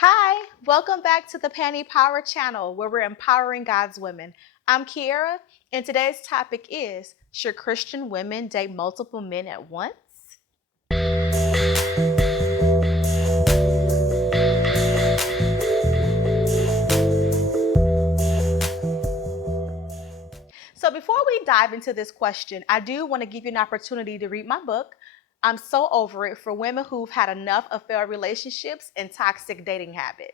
Hi, welcome back to the Panty Power channel where we're empowering God's women. I'm Kiara, and today's topic is, should Christian women date multiple men at once? So before we dive into this question, I do want to give you an opportunity to read my book. I'm so over it, for women who've had enough of failed relationships and toxic dating habits.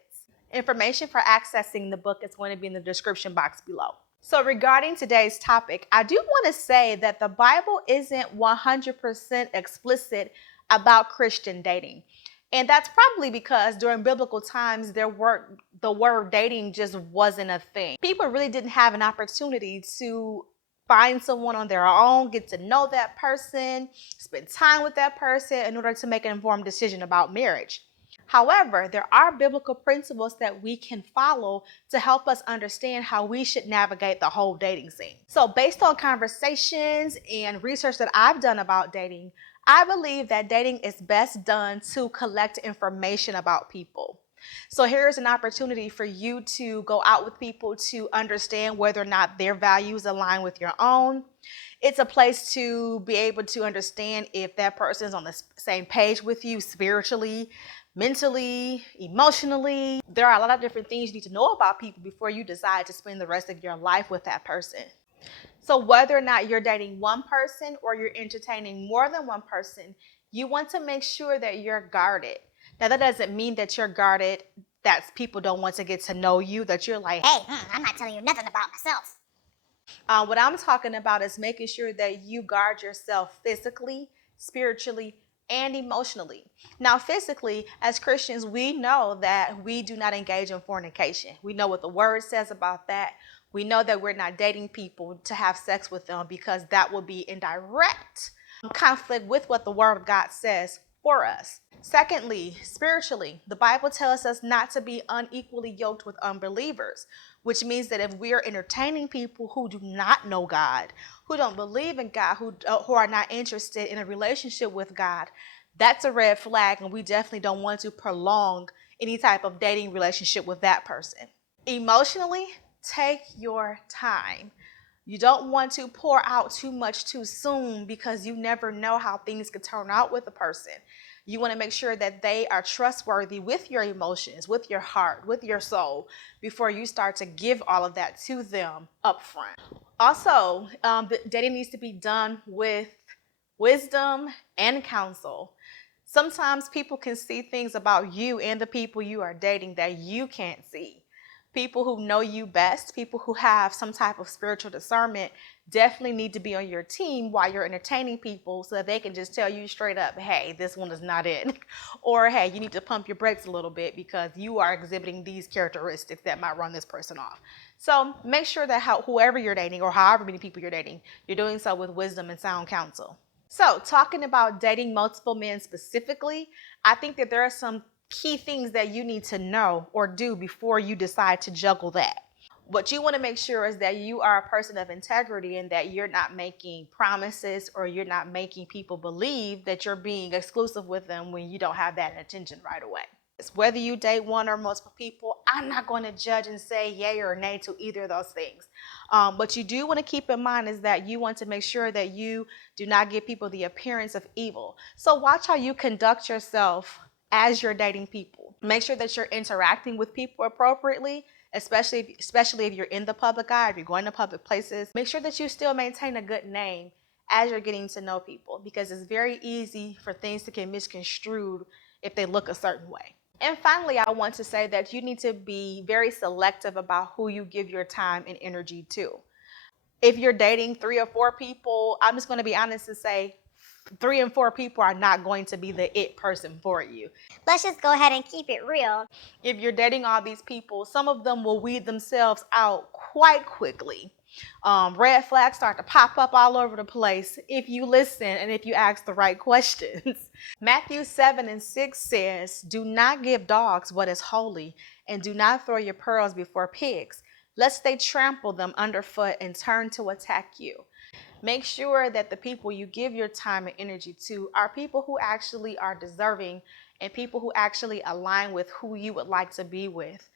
Information for accessing the book is going to be in the description box below. So regarding today's topic, I do want to say that the Bible isn't 100% explicit about Christian dating. And that's probably because during biblical times, the word dating just wasn't a thing. People really didn't have an opportunity to find someone on their own, get to know that person, spend time with that person in order to make an informed decision about marriage. However, there are biblical principles that we can follow to help us understand how we should navigate the whole dating scene. So, based on conversations and research that I've done about dating, I believe that dating is best done to collect information about people. So here's an opportunity for you to go out with people to understand whether or not their values align with your own. It's a place to be able to understand if that person is on the same page with you spiritually, mentally, emotionally. There are a lot of different things you need to know about people before you decide to spend the rest of your life with that person. So whether or not you're dating one person or you're entertaining more than one person, you want to make sure that you're guarded. Now, that doesn't mean that you're guarded, that people don't want to get to know you, that you're like, hey, I'm not telling you nothing about myself. what I'm talking about is making sure that you guard yourself physically, spiritually, and emotionally. Now, physically, as Christians, we know that we do not engage in fornication. We know what the word says about that. We know that we're not dating people to have sex with them because that will be in direct conflict with what the word of God says for us. Secondly, spiritually, the Bible tells us not to be unequally yoked with unbelievers, which means that if we are entertaining people who do not know God, who don't believe in God, who are not interested in a relationship with God, that's a red flag, and we definitely don't want to prolong any type of dating relationship with that person. Emotionally, take your time. You don't want to pour out too much too soon because you never know how things could turn out with a person. You want to make sure that they are trustworthy with your emotions, with your heart, with your soul, before you start to give all of that to them up front. Also, dating needs to be done with wisdom and counsel. Sometimes people can see things about you and the people you are dating that you can't see. People who know you best, people who have some type of spiritual discernment, definitely need to be on your team while you're entertaining people so that they can just tell you straight up, hey, this one is not it. Or, hey, you need to pump your brakes a little bit because you are exhibiting these characteristics that might run this person off. So make sure that whoever you're dating or however many people you're dating, you're doing so with wisdom and sound counsel. So talking about dating multiple men specifically, I think that there are some key things that you need to know or do before you decide to juggle that. What you want to make sure is that you are a person of integrity and that you're not making promises or you're not making people believe that you're being exclusive with them when you don't have that intention right away. Whether you date one or multiple people, I'm not going to judge and say yay or nay to either of those things. What you do want to keep in mind is that you want to make sure that you do not give people the appearance of evil. So watch how you conduct yourself as you're dating people. Make sure that you're interacting with people appropriately, especially if you're in the public eye, if you're going to public places. Make sure that you still maintain a good name as you're getting to know people, because it's very easy for things to get misconstrued if they look a certain way. And finally, I want to say that you need to be very selective about who you give your time and energy to. If you're dating 3 or 4 people, I'm just going to be honest and say 3 and 4 people are not going to be the it person for you. Let's just go ahead and keep it real. If you're dating all these people, some of them will weed themselves out quite quickly. Red flags start to pop up all over the place if you listen and if you ask the right questions. Matthew 7:6 says, do not give dogs what is holy, and do not throw your pearls before pigs, lest they trample them underfoot and turn to attack you. Make sure that the people you give your time and energy to are people who actually are deserving and people who actually align with who you would like to be with.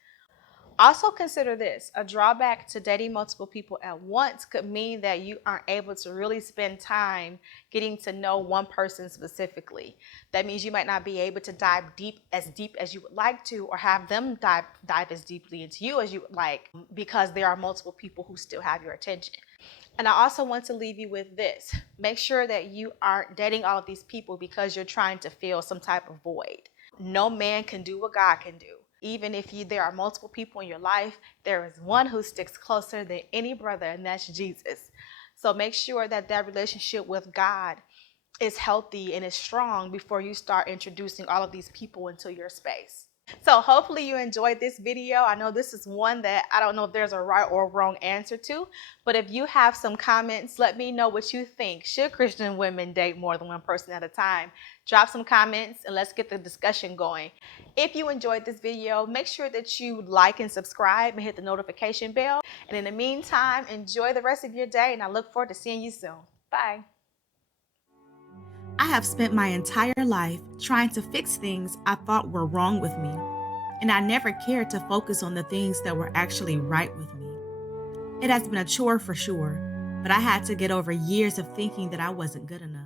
Also consider this, a drawback to dating multiple people at once could mean that you aren't able to really spend time getting to know one person specifically. That means you might not be able to dive deep as you would like to, or have them dive as deeply into you as you would like, because there are multiple people who still have your attention. And I also want to leave you with this. Make sure that you aren't dating all of these people because you're trying to fill some type of void. No man can do what God can do. Even if there are multiple people in your life, there is one who sticks closer than any brother, and that's Jesus. So make sure that that relationship with God is healthy and is strong before you start introducing all of these people into your space. So hopefully you enjoyed this video. I know this is one that I don't know if there's a right or wrong answer to, but if you have some comments, let me know what you think. Should Christian women date more than one person at a time? Drop some comments and let's get the discussion going. If you enjoyed this video, make sure that you like and subscribe and hit the notification bell. And in the meantime, enjoy the rest of your day, and I look forward to seeing you soon. Bye. I have spent my entire life trying to fix things I thought were wrong with me, and I never cared to focus on the things that were actually right with me. It has been a chore for sure, but I had to get over years of thinking that I wasn't good enough.